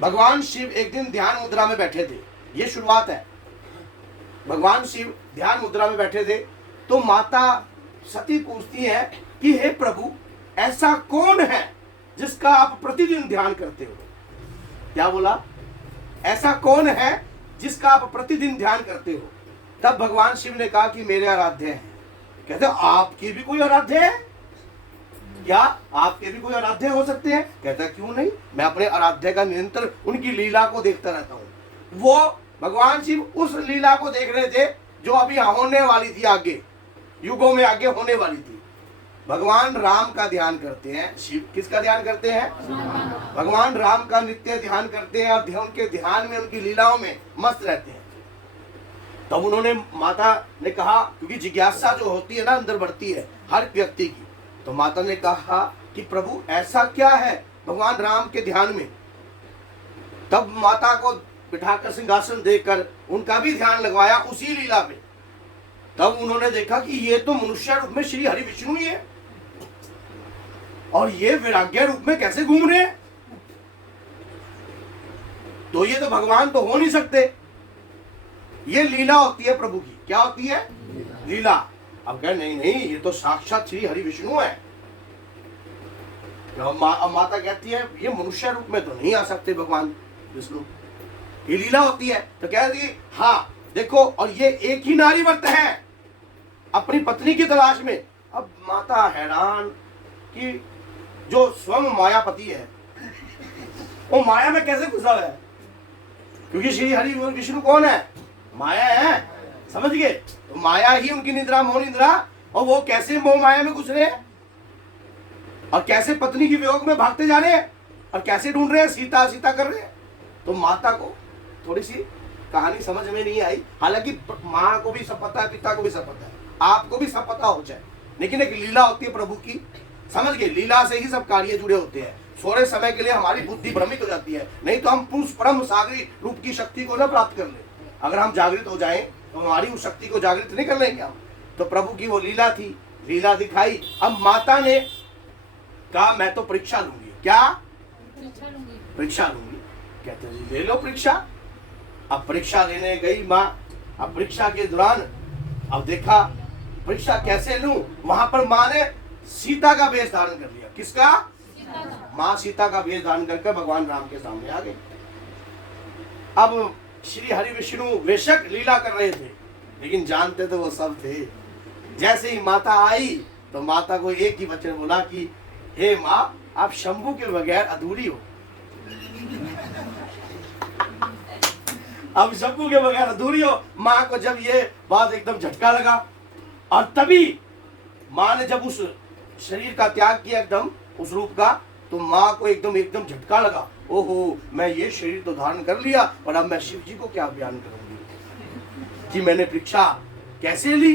भगवान शिव एक दिन ध्यान मुद्रा में बैठे थे, ये शुरुआत है। भगवान शिव ध्यान मुद्रा में बैठे थे तो माता सती पूछती है कि हे प्रभु, ऐसा कौन है जिसका आप प्रतिदिन ध्यान करते हो? क्या बोला? ऐसा कौन है जिसका आप प्रतिदिन ध्यान करते हो? तब भगवान शिव ने कहा कि मेरे आराध्य हैं। कहते आपके भी कोई आराध्य है क्या? आपके भी कोई आराध्य हो सकते हैं? कहता क्यों नहीं, मैं अपने आराध्य का निरंतर उनकी लीला को देखता रहता हूं। वो भगवान शिव उस लीला को देख रहे थे जो अभी होने वाली थी, आगे युगों में आगे होने वाली थी। भगवान राम का ध्यान करते हैं। शिव किसका ध्यान करते हैं? भगवान राम का नित्य ध्यान करते हैं और उनके ध्यान में, उनकी लीलाओं में मस्त रहते हैं। तब उन्होंने, माता ने कहा, क्योंकि जिज्ञासा जो होती है ना अंदर बढ़ती है हर व्यक्ति की, तो माता ने कहा कि प्रभु ऐसा क्या है भगवान राम के ध्यान में? तब माता को बिठाकर सिंहासन देकर उनका भी ध्यान लगवाया उसी लीला पे। तब उन्होंने देखा कि ये तो मनुष्य रूप में श्री हरि विष्णु ही है और ये वैराग्य रूप में कैसे घूम रहे हैं? तो ये तो भगवान तो हो नहीं सकते। ये लीला होती है प्रभु की। क्या होती है? लीला। अब कह नहीं नहीं, ये तो साक्षात श्री हरि विष्णु है। अब माता कहती है ये मनुष्य रूप में तो नहीं आ सकते भगवान विष्णु, ये लीला होती है। तो कह रही हाँ देखो, और ये एक ही नारी व्रत है अपनी पत्नी की तलाश में। अब माता हैरान कि जो स्वयं मायापति है वो माया में कैसे घुसा है, क्योंकि श्री हरि विष्णु कौन है? माया है, समझ गए? तो माया ही उनकी निद्रा, मोह निद्रा, और वो कैसे मोह माया में घुस रहे हैं और कैसे पत्नी की वियोग में भागते जा रहे हैं और कैसे ढूंढ रहे हैं, सीता सीता कर रहे हैं। तो माता को थोड़ी सी कहानी समझ में नहीं आई। हालांकि माँ को भी सब पता है, पिता को भी सब पता है, आपको भी सब पता हो जाए, लेकिन एक लीला होती है प्रभु की, समझ गए? लीला से ही सब कार्य जुड़े होते हैं। थोड़े समय के लिए हमारी बुद्धि भ्रमित हो जाती है, नहीं तो हम पुरुष परम सागरी रूप की शक्ति को न प्राप्त कर ले। अगर हम जागृत हो जाएं तो हमारी उस शक्ति को जागृत नहीं कर लेंगे हम। तो प्रभु की वो लीला थी, लीला दिखाई। अब माता ने कहा मैं तो परीक्षा लूंगी। क्या परीक्षा लूंगी? कहते जी ले लो परीक्षा। अब परीक्षा लेने गई माँ। अब परीक्षा के दौरान अब देखा परीक्षा कैसे लूं, वहां पर माँ ने सीता का वेश धारण कर लिया। किसका? माँ सीता का वेश धारण करके भगवान राम के सामने आ गई। अब श्री हरि विष्णु बेशक लीला कर रहे थे, लेकिन जानते तो वो सब थे। जैसे ही माता आई तो माता को एक ही वचन बोला कि हे माँ, आप शंभू के बगैर अधूरी हो। अब शंभू के बगैर अधूरी हो। माँ को जब ये बात एकदम झटका लगा, और तभी माँ ने जब उस शरीर का त्याग किया एकदम उस रूप का, तो माँ को एकदम झटका लगा। ओहो, मैं ये शरीर तो धारण कर लिया और अब मैं शिव जी को क्या बयान करूंगी कि मैंने परीक्षा कैसे ली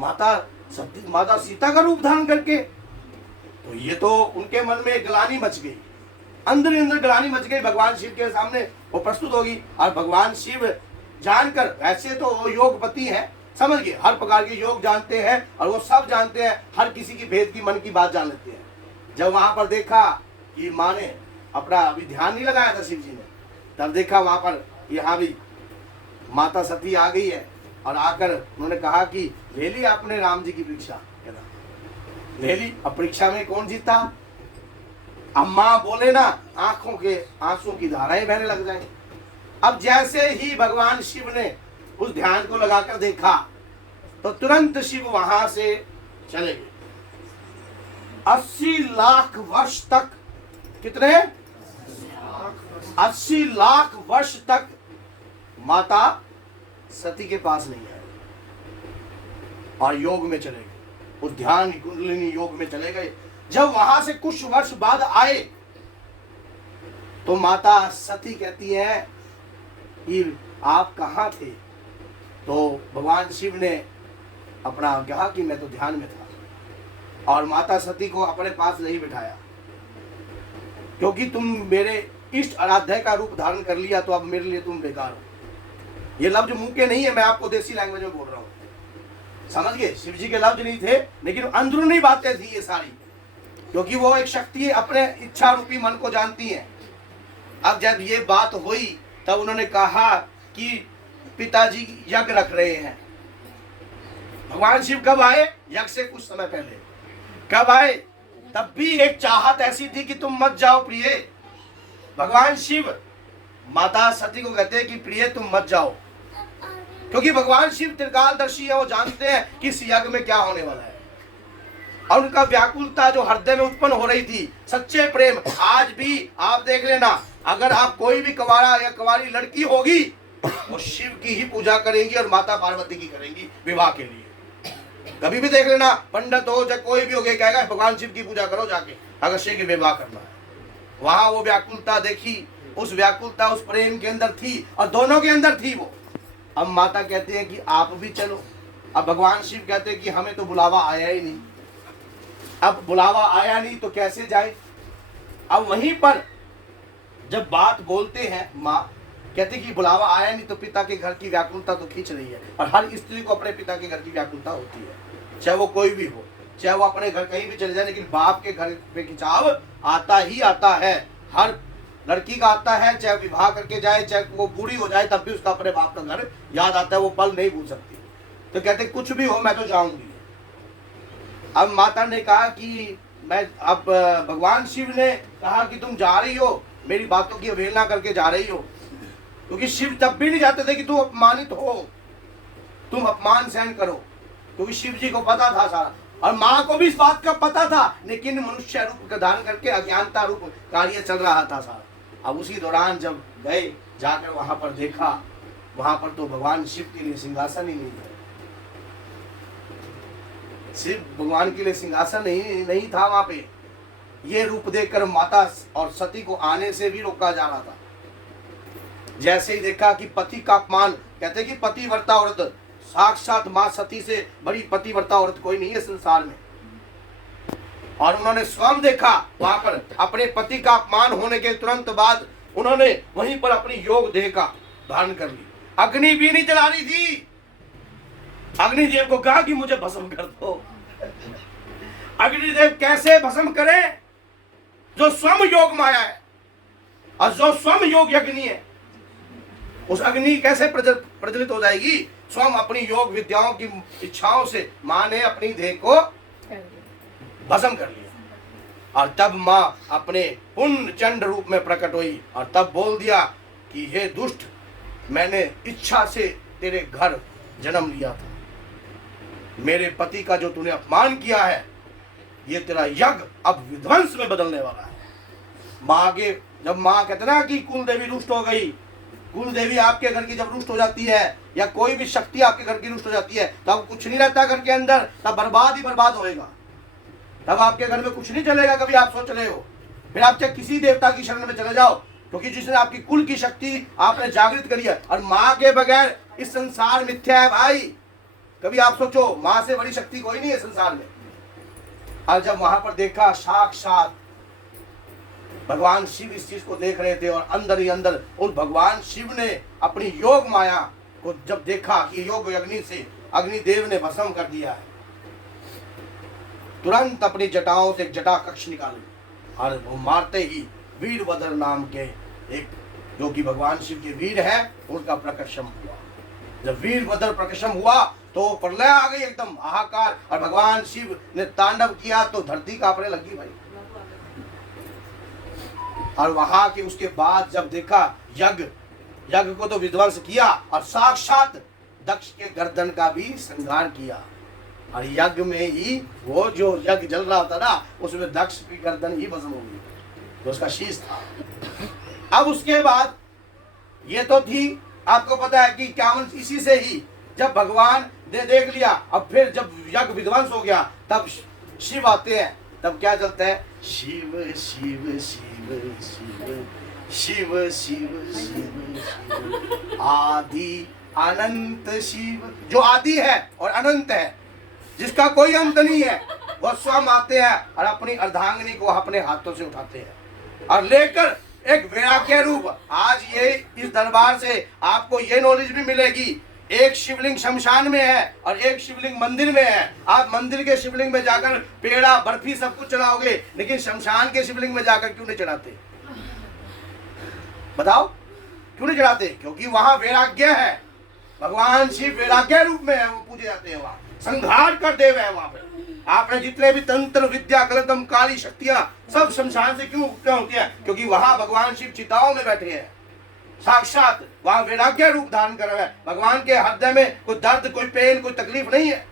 माता सीता का रूप धारण करके। तो ये तो उनके मन में ग्लानि मच गई, अंदर ग्लानि मच गई। भगवान शिव के सामने वो प्रस्तुत होगी और भगवान शिव जानकर, ऐसे तो वो योगपति है, समझ गए, हर प्रकार के योग जानते हैं और वो सब जानते हैं, हर किसी की भेद की मन की बात जान लेते हैं। जब वहां पर देखा कि माँ ने अपना अभी ध्यान नहीं लगाया था शिव जी ने, तब देखा वहां पर यहाँ भी माता सती आ गई है और आकर उन्होंने कहा कि ले ली आपने राम जी की परीक्षा? ले ली। अब परीक्षा में कौन जीता? अब माँ बोले ना, आंखों के आंसू की धाराएं बहने लग जाए। अब जैसे ही भगवान शिव ने उस ध्यान को लगाकर देखा तो तुरंत शिव वहां से चले गए। 80 लाख वर्ष तक, कितने? 80 लाख वर्ष तक माता सती के पास नहीं है और योग में चले गए, उस ध्यान कुंडलिनी योग में चले गए। जब वहां से कुछ वर्ष बाद आए तो माता सती कहती है कि आप कहाँ थे? तो भगवान शिव ने अपना कहा कि मैं तो ध्यान में था, और माता सती को अपने पास नहीं बिठाया, क्योंकि तुम मेरे इष्ट आराध्य का रूप धारण कर लिया तो अब मेरे लिए तुम बेकार हो। ये लफ्ज मुंह के नहीं है, मैं आपको देसी लैंग्वेज में बोल रहा हूँ, समझ गए? शिव जी के लफ्ज नहीं थे, लेकिन अंदरूनी बातें थी ये सारी, क्योंकि वो एक शक्ति अपने इच्छा रूपी मन को जानती है। अब जब ये बात हुई तब उन्होंने कहा कि पिताजी यज्ञ रख रहे हैं। भगवान शिव कब आए? यज्ञ से कुछ समय पहले। कब आए? तब भी एक चाहत ऐसी थी कि तुम मत जाओ प्रिय। भगवान शिव माता सती को कहते हैं कि प्रिय तुम मत जाओ, क्योंकि भगवान शिव त्रिकालदर्शी है, वो जानते हैं कि इस यज्ञ में क्या होने वाला है। और उनका व्याकुलता जो हृदय में उत्पन्न हो रही थी, सच्चे प्रेम। आज भी आप देख लेना, अगर आप कोई भी कुंवारा या कुंवारी लड़की होगी वो शिव की ही पूजा करेंगी और माता पार्वती की करेंगी विवाह के लिए। कभी भी देख लेना, पंडित हो चाहे कोई भी हो गया, कहेगा भगवान शिव की पूजा करो जाके, अगर शिव की विवाह करना है। वहां वो व्याकुलता देखी, उस व्याकुलता उस प्रेम के अंदर थी और दोनों के अंदर थी वो। अब माता कहते हैं कि आप भी चलो। अब भगवान शिव कहते हैं कि हमें तो बुलावा आया ही नहीं। अब बुलावा आया नहीं तो कैसे जाए? अब वहीं पर जब बात बोलते हैं, माँ कहते कि बुलावा आया नहीं तो पिता के घर की व्याकुलता तो खींच रही है। और हर स्त्री को अपने पिता के घर की व्याकुलता होती है, चाहे वो कोई भी हो, चाहे वो अपने घर कहीं भी चले जाए, लेकिन बाप के घर पे खिंचाव आता ही आता है। हर लड़की का आता है, चाहे विवाह करके जाए, चाहे वो बूढ़ी हो जाए, तब भी उसका अपने बाप का घर याद आता है, वो पल नहीं भूल सकती। तो कहते कुछ भी हो मैं तो जाऊंगी। अब माता ने कहा कि मैं, अब भगवान शिव ने कहा कि तुम जा रही हो, मेरी बातों की अवहेलना करके जा रही हो, क्योंकि शिव तब भी नहीं चाहते थे कि तुम अपमानित हो, तुम अपमान सहन करो, क्योंकि शिव जी को पता था सारा, और माँ को भी इस बात का पता था, लेकिन मनुष्य रूप का धारण करके अज्ञानता रूप कार्य चल रहा था सारा। अब उसी दौरान जब गए, जाकर वहां पर देखा, वहां पर तो भगवान शिव के लिए सिंहासन ही नहीं है। शिव भगवान के लिए सिंहासन नहीं था वहां पे। ये रूप देखकर माता और सती को आने से भी रोका जा रहा था। जैसे ही देखा कि पति का अपमान, कहते कि पतिव्रता औरत, साक्षात मां सती से बड़ी पतिव्रता औरत कोई नहीं है संसार में। और उन्होंने स्वयं देखा वहां पर अपने पति का अपमान होने के तुरंत बाद उन्होंने वहीं पर अपनी योग देह का धारण कर ली। अग्नि भी नहीं जला रही थी। अग्निदेव को कहा कि मुझे भस्म कर दो। अग्निदेव कैसे भस्म करे? जो स्वयं योग माया है और जो स्वयं योग अग्नि है, उस अग्नि कैसे प्रज्वलित हो जाएगी? स्वयं अपनी योग विद्याओं की इच्छाओं से मां ने अपनी देह को भस्म कर लिया। और तब मां अपने पुण्य चंड रूप में प्रकट हुई और तब बोल दिया कि हे दुष्ट, मैंने इच्छा से तेरे घर जन्म लिया था, मेरे पति का जो तूने अपमान किया है, ये तेरा यज्ञ अब विध्वंस में बदलने वाला है। मां आगे जब मां कहते ना कि कुल देवी रुष्ट हो गई, कुल देवी आपके घर की जब रुष्ट हो जाती है या कोई भी शक्ति आपके घर की रुष्ट हो जाती है, तब कुछ नहीं रहता घर के अंदर, तब बर्बाद ही बर्बाद होएगा। तब आपके घर में कुछ नहीं चलेगा। कभी आप सोच रहे हो, फिर आप चाहे किसी देवता की शरण में चले जाओ, क्योंकि जिसने आपकी कुल की शक्ति आपने जागृत करी है। और माँ के बगैर इस संसार मिथ्या है भाई। कभी आप सोचो, माँ से बड़ी शक्ति कोई नहीं है संसार में। और जब वहां पर देखा, साक्षात भगवान शिव इस चीज को देख रहे थे और अंदर ही अंदर उस भगवान शिव ने अपनी योग माया को जब देखा कि योग अग्नि से अग्निदेव ने भस्म कर दिया है, तुरंत अपनी जटाओं से जटा कक्ष निकाली और वो मारते ही वीरभद्र नाम के एक, जो कि भगवान शिव के वीर है, उनका प्रकर्षम हुआ। जब वीरभद्र प्रकर्षम हुआ तो प्रलय आ गई, एकदम हाहाकार, और भगवान शिव ने तांडव किया तो धरती कांपने लगी भाई। और वहां के उसके बाद जब देखा यज्ञ को तो विध्वंस किया और साक्षात दक्ष के गर्दन का भी संहार किया। और यज्ञ में ही वो जो यज्ञ जल रहा था ना, उसमें दक्ष की गर्दन ही भस्म हो गई, तो उसका शीश था। अब उसके बाद ये तो थी, आपको पता है कि क्या इसी से ही जब भगवान ने देख लिया, अब फिर जब यज्ञ विध्वंस हो गया तब शिव आते हैं। तब क्या चलता है? शिव शिव शिव शिव शिव शिव शिव शिव आदि अनंत शिव, जो आदि है और अनंत है, जिसका कोई अंत नहीं है, वो स्वयं आते हैं और अपनी अर्धांगिनी को अपने हाथों से उठाते हैं और लेकर एक वैराग्य रूप। आज ये इस दरबार से आपको ये नॉलेज भी मिलेगी, एक शिवलिंग शमशान में है और एक शिवलिंग मंदिर में है। आप मंदिर के शिवलिंग में जाकर पेड़ा बर्फी सब कुछ चढ़ाओगे, लेकिन शमशान के शिवलिंग में जाकर क्यों नहीं चढ़ाते? बताओ क्यों नहीं चढ़ाते? क्योंकि वहां वैराग्य है। भगवान शिव वैराग्य रूप में है, वो पूजे जाते हैं। वहां संहार कर देव है। वहां पे आपने जितने भी तंत्र विद्या गलतम काली शक्तियां सब शमशान से क्यों उत्पन्न होती है? क्योंकि वहां भगवान शिव चिताओं में बैठे हैं, साक्षात वहां वैराग्य रूप धारण कर रहे हैं। भगवान के हृदय में कोई दर्द, कोई पेन, कोई तकलीफ नहीं है।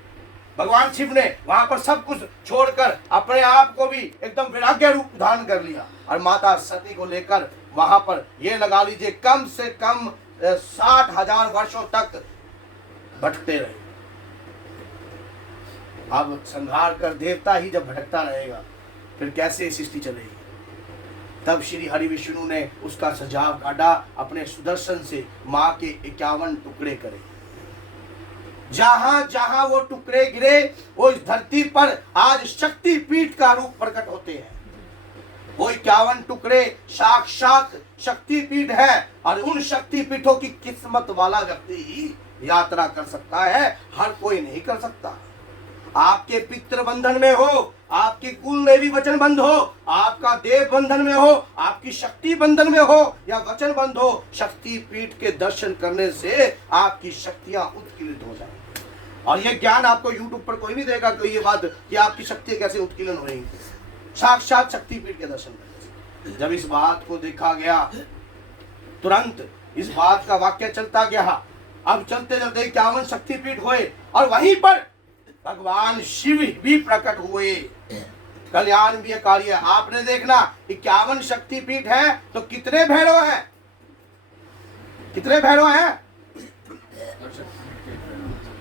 भगवान शिव ने वहां पर सब कुछ छोड़कर अपने आप को भी एकदम वैराग्य रूप धारण कर लिया और माता सती को लेकर वहां पर ये लगा लीजिए कम से कम 60,000 वर्षों तक भटकते रहे। अब संहार कर देवता ही जब भटकता रहेगा फिर कैसे सृष्टि चलेगी? तब श्री हरि विष्णु ने उसका सुझाव काटा, अपने सुदर्शन से मां के 51 टुकड़े करे। जहां जहां वो टुकड़े गिरे वो इस धरती पर आज शक्ति पीठ का रूप प्रकट होते हैं। वो 51 टुकड़े साक्षात शक्ति पीठ है और उन शक्ति पीठों की किस्मत वाला व्यक्ति ही यात्रा कर सकता है, हर कोई नहीं कर सकता। आपके पितृ बंधन में हो, आपकी कुल देवी वचन बंध हो, आपका देव बंधन में हो, आपकी शक्ति बंधन में हो या वचन बंध हो, शक्ति पीठ के दर्शन करने से आपकी शक्तियां उत्कीर्णित हो जाएंगी। और ये ज्ञान आपको यूट्यूब पर कोई नहीं देगा कि ये बात कि आपकी शक्ति कैसे उत्कीर्ण हो रही है। साक्षात शक्ति पीठ के दर्शन करने से जब इस बात को देखा गया, तुरंत इस बात का वाक्य चलता गया। अब चलते चलते 51 शक्तिपीठ हुए और वहीं पर भगवान शिव भी प्रकट हुए। कल्याण भी कार्य आपने देखना, 51 शक्तिपीठ है तो कितने भैरव हैं? कितने भैरव हैं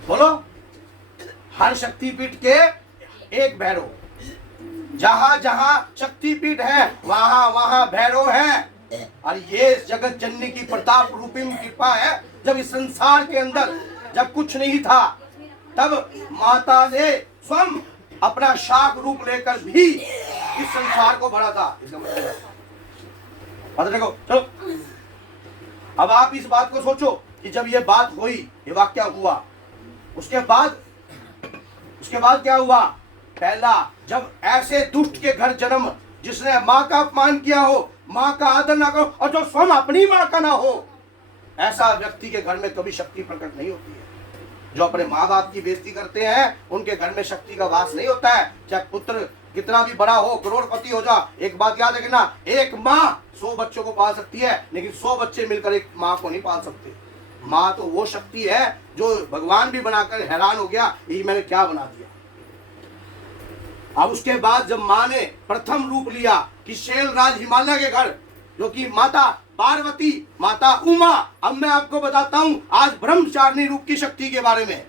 बोलो? हर शक्तिपीठ के एक भैरव। जहां जहां शक्तिपीठ है वहां वहां भैरव है। और ये जगत जननी की प्रताप रूपी कृपा है। जब इस संसार के अंदर जब कुछ नहीं था तब माता ने स्वयं अपना शाक रूप लेकर भी इस संसार को भरा था। इसका मतलब देखो, चलो अब आप इस बात को सोचो कि जब ये बात हुई, ये वाक्य हुआ, उसके बाद क्या हुआ? पहला, जब ऐसे दुष्ट के घर जन्म जिसने माँ का अपमान किया हो, माँ का आदर ना करो और जो स्वयं अपनी माँ का ना हो, ऐसा व्यक्ति के घर में कभी शक्ति प्रकट नहीं होती है। जो अपने माँ बाप की बेइज्जती करते हैं उनके घर में शक्ति का वास नहीं होता है। चाहे पुत्र कितना भी बड़ा हो, करोड़पति हो जा, एक बात याद रखना, एक माँ 100 बच्चों को पाल सकती है लेकिन 100 बच्चे मिलकर एक माँ को नहीं पाल सकते। माँ तो वो शक्ति है जो भगवान भी बनाकर हैरान हो गया, ये मैंने क्या बना दिया। अब उसके बाद जब माँ ने प्रथम रूप लिया कि शैलराज हिमालय के घर, जो कि माता पार्वती, माता उमा। अब मैं आपको बताता हूं आज ब्रह्मचारिणी रूप की शक्ति के बारे में।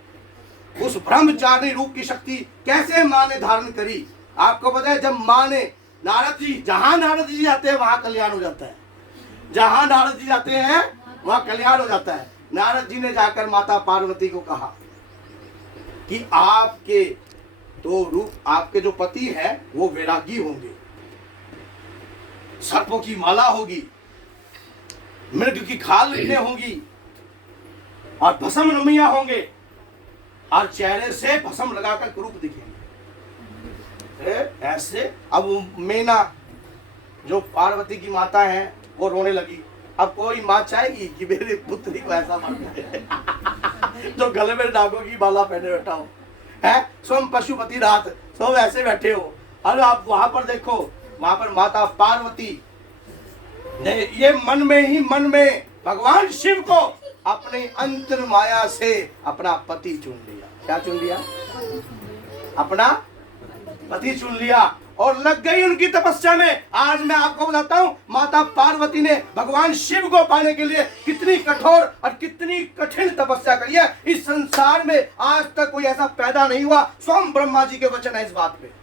उस ब्रह्मचारिणी रूप की शक्ति कैसे माँ ने धारण करी? आपको पता है, जब माँ ने नारद जी, जहां नारद जी जाते हैं वहां कल्याण हो जाता है। जहां नारद जी जाते हैं वहां कल्याण हो जाता है। नारद जी ने जाकर माता पार्वती को कहा कि आपके तो रूप, आपके जो पति है वो वैरागी होंगे, सर्पों की माला होगी, मृग की खाल में होंगी और भस्म रमिया होंगे और चेहरे से भस्म लगाकर कुरूप दिखेंगे। ऐसे अब मेना जो पार्वती की माता है वो रोने लगी। अब कोई माँ चाहेगी कि मेरे पुत्री को ऐसा मार जो गले में नागों की माला पहने बैठा हो, है स्वयं पशुपति रात सब ऐसे बैठे हो। और आप वहां पर देखो, वहां पर माता पार्वती ने ये मन में भगवान शिव को अपने अंतर माया से अपना पति चुन लिया। क्या चुन लिया? अपना पति चुन लिया और लग गई उनकी तपस्या में। आज मैं आपको बताता हूं माता पार्वती ने भगवान शिव को पाने के लिए कितनी कठोर और कितनी कठिन तपस्या करी है। इस संसार में आज तक कोई ऐसा पैदा नहीं हुआ। स्वयं ब्रह्मा जी के वचन है इस बात पे।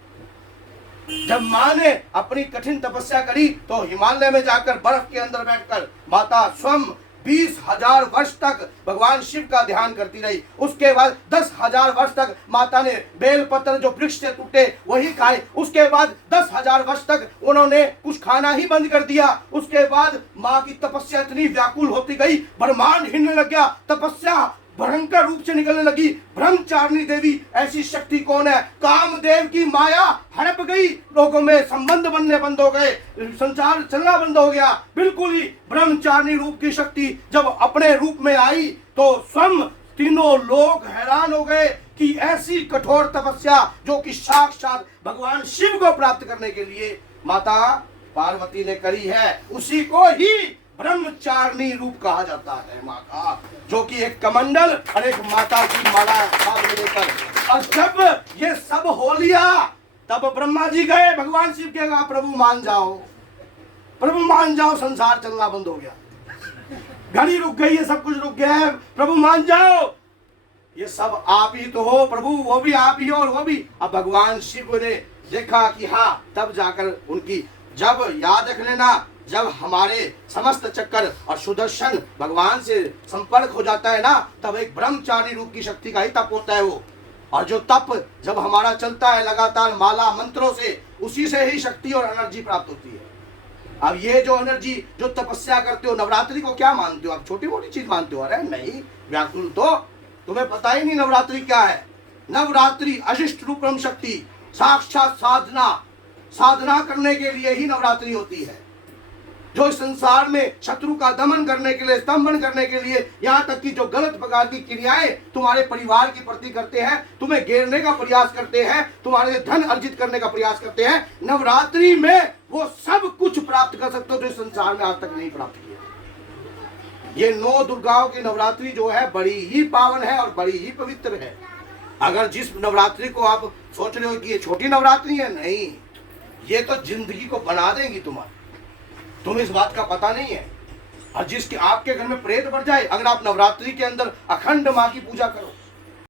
जब माँ ने अपनी कठिन तपस्या करी तो हिमालय में जाकर बर्फ के अंदर बैठकर माता स्वयं 20,000 वर्ष तक भगवान शिव का ध्यान करती रही। उसके बाद 10,000 वर्ष तक माता ने बेलपत्र जो वृक्ष से टूटे वही खाए। उसके बाद 10,000 वर्ष तक उन्होंने कुछ खाना ही बंद कर दिया। उसके बाद माँ की तपस्या इतनी व्याकुल होती गई, ब्रह्मांड हिलने लग गया। तपस्या भयंकर रूप से निकलने लगी। ब्रह्मचारिणी देवी ऐसी शक्ति कौन है? कामदेव की माया हड़प गई, लोगों में संबंध बनने बंद हो गए, संसार चलना बंद हो गया। बिल्कुल ही ब्रह्मचारिणी रूप की शक्ति जब अपने रूप में आई तो स्वयं तीनों लोग हैरान हो गए कि ऐसी कठोर तपस्या जो कि साक्षात भगवान शिव को प्राप्त करने के लिए माता पार्वती ने करी है, उसी को ही ब्रह्मचारिणी रूप कहा जाता है माँ का, जो कि एक कमंडल और एक माता की माला हाथ में लेकर। और जब ये सब हो लिया तब ब्रह्मा जी गए भगवान शिव के कहा प्रभु मान जाओ, प्रभु मान जाओ, संसार चलना बंद हो गया, घड़ी रुक गई है, सब कुछ रुक गया है, प्रभु मान जाओ, ये सब आप ही तो हो प्रभु, वो भी आप ही हो और वो भी। अब भगवान शिव ने देखा कि हाँ, तब जाकर उनकी, जब याद रख लेना, जब हमारे समस्त चक्कर और सुदर्शन भगवान से संपर्क हो जाता है ना, तब एक ब्रह्मचारी रूप की शक्ति का ही तप होता है वो। और जो तप जब हमारा चलता है लगातार माला मंत्रों से, उसी से ही शक्ति और एनर्जी प्राप्त होती है। अब ये जो एनर्जी, जो तपस्या करते हो, नवरात्रि को क्या मानते हो आप? छोटी मोटी चीज मानते हो? अरे नहीं व्याकुल, तो तुम्हें पता ही नहीं नवरात्रि क्या है। नवरात्रि अशिष्ट रूप ब्रह्म शक्ति, साक्षात साधना, साधना करने के लिए ही नवरात्रि होती है, जो इस संसार में शत्रु का दमन करने के लिए, स्तंभन करने के लिए, यहाँ तक कि जो गलत प्रकार की क्रियाएं तुम्हारे परिवार के प्रति करते हैं, तुम्हें घेरने का प्रयास करते हैं, तुम्हारे धन अर्जित करने का प्रयास करते हैं, नवरात्रि में वो सब कुछ प्राप्त कर सकते हो जो इस संसार में आज तक नहीं प्राप्त किया। ये 9 दुर्गाओं की नवरात्रि जो है बड़ी ही पावन है और बड़ी ही पवित्र है। अगर जिस नवरात्रि को आप सोच रहे हो कि ये छोटी नवरात्रि है, नहीं, ये तो जिंदगी को बना देंगी तुम्हारी, तुम्हें इस बात का पता नहीं है। और जिसके आपके घर में प्रेत बढ़ जाए, अगर आप नवरात्रि के अंदर अखंड माँ की पूजा करो,